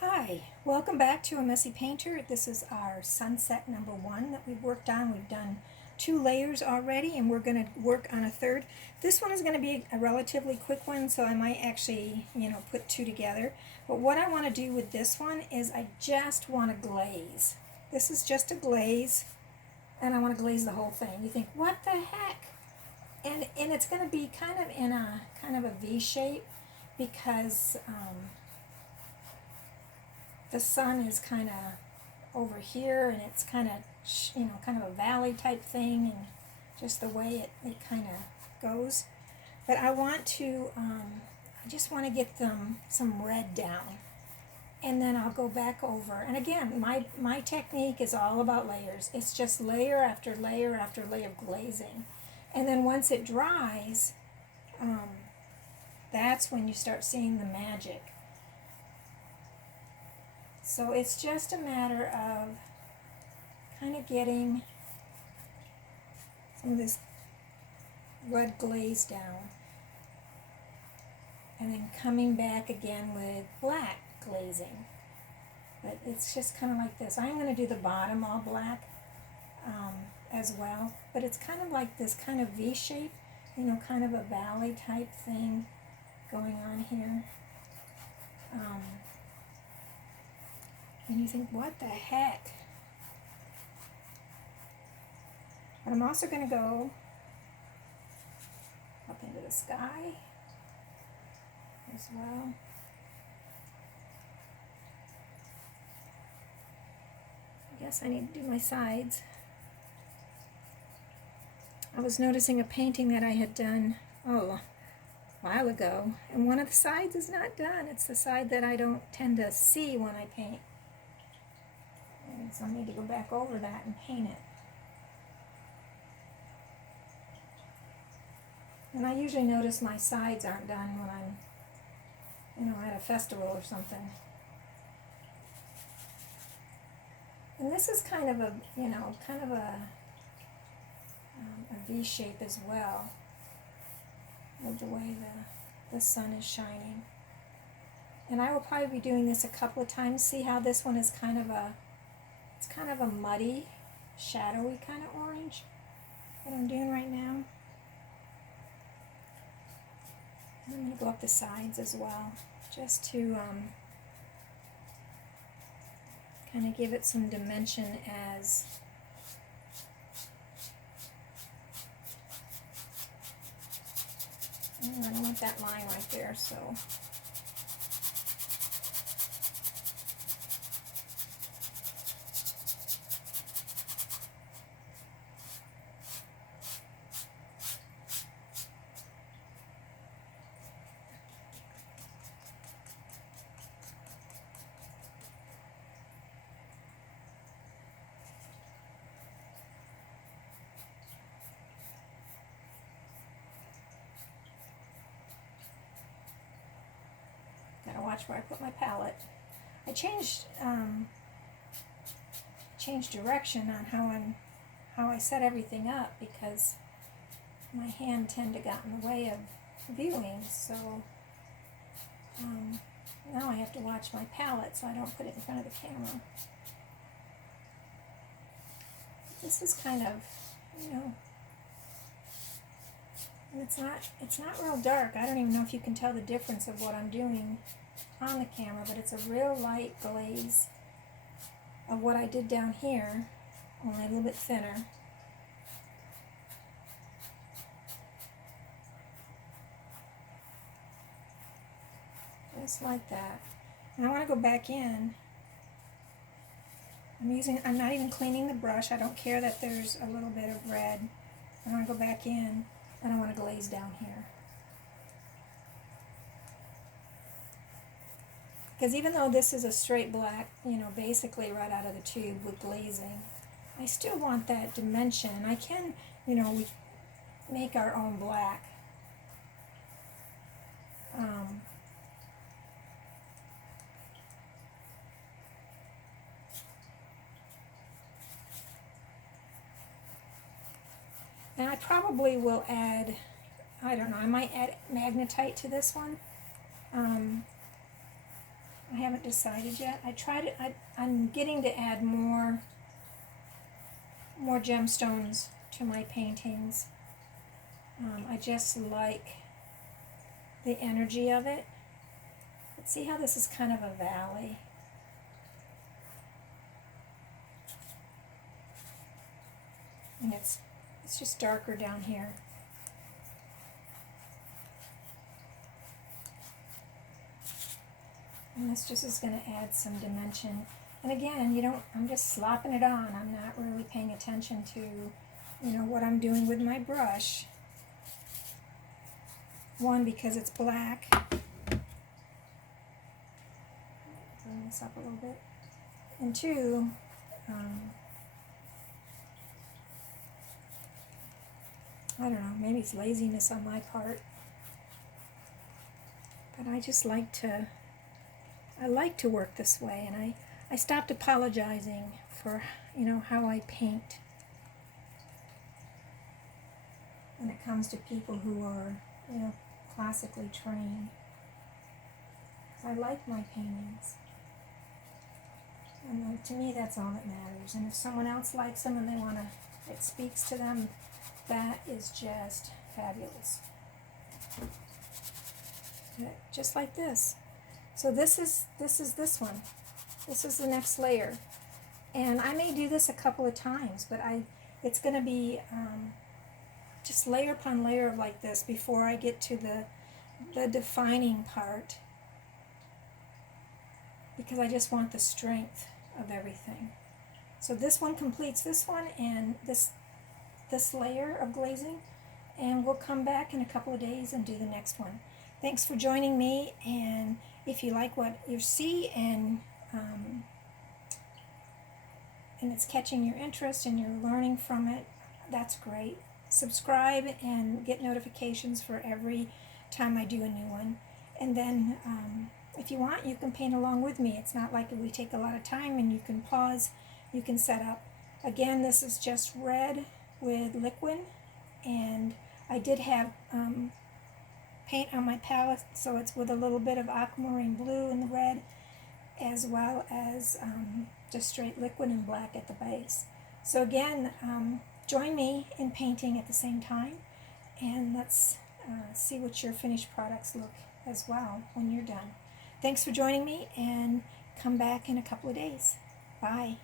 Hi, welcome back to A Messy Painter. This is our sunset number one that we've worked on. We've done 2 layers already and we're going to work on a third. This one is going to be a relatively quick one, so I might actually, put two together. But what I want to do with this one is I just want to glaze. This is just a glaze and I want to glaze the whole thing. You think, what the heck? And it's going to be kind of in a V shape because the sun is kind of over here and it's kind of kind of a valley type thing, and just the way it kind of goes. But I want to I just want to get them some red down, and then I'll go back over, and again my technique is all about layers. It's just layer after layer after layer of glazing, and then once it dries, that's when you start seeing the magic. So it's just a matter of kind of getting some of this red glaze down and then coming back again with black glazing. But it's just kind of like this. I'm going to do the bottom all black as well, but it's kind of like this kind of V shape, kind of a valley type thing going on here. And you think, what the heck? But I'm also going to go up into the sky as well. I guess I need to do my sides. I was noticing a painting that I had done, a while ago, and one of the sides is not done. It's the side that I don't tend to see when I paint. And so I need to go back over that and paint it. And I usually notice my sides aren't done when I'm, at a festival or something. And this is kind of a V shape as well, with the way the sun is shining. And I will probably be doing this a couple of times. See how this one is kind of a muddy, shadowy kind of orange that I'm doing right now. And I'm going to go up the sides as well, just to kind of give it some dimension as I don't want that line right there, so gotta watch where I put my palette. I changed direction on how I set everything up because my hand tend to get in the way of viewing. So now I have to watch my palette so I don't put it in front of the camera. This is kind of, and it's not real dark. I don't even know if you can tell the difference of what I'm doing on the camera, but it's a real light glaze of what I did down here, only a little bit thinner. Just like that. And I want to go back in. I'm not even cleaning the brush. I don't care that there's a little bit of red. I want to go back in and I want to glaze down here. Because even though this is a straight black, basically right out of the tube with glazing, I still want that dimension. I can, we make our own black. And I probably will add, I don't know, I might add magnetite to this one. I haven't decided yet. I'm getting to add more gemstones to my paintings. I just like the energy of it. But see how this is kind of a valley? And it's just darker down here. And this just is going to add some dimension. And again, I'm just slopping it on. I'm not really paying attention to, what I'm doing with my brush. One, because it's black. Bring this up a little bit. And two, I don't know, maybe it's laziness on my part. But I just like to work this way, and I stopped apologizing for, how I paint when it comes to people who are, classically trained. I like my paintings. And to me, that's all that matters. And if someone else likes them and it speaks to them, that is just fabulous. Just like this. So this is this one. This is the next layer. And I may do this a couple of times, but it's going to be just layer upon layer of like this before I get to the defining part, because I just want the strength of everything. So this one completes this one and this layer of glazing, and we'll come back in a couple of days and do the next one. Thanks for joining me, and if you like what you see and it's catching your interest and you're learning from it, that's great. Subscribe and get notifications for every time I do a new one. And then if you want, you can paint along with me. It's not like we take a lot of time, and you can pause, you can set up. Again, this is just red with liquid, and I did have paint on my palette, so it's with a little bit of aquamarine blue in the red, as well as just straight liquid and black at the base. So again, join me in painting at the same time, and let's see what your finished products look as well when you're done. Thanks for joining me, and come back in a couple of days. Bye.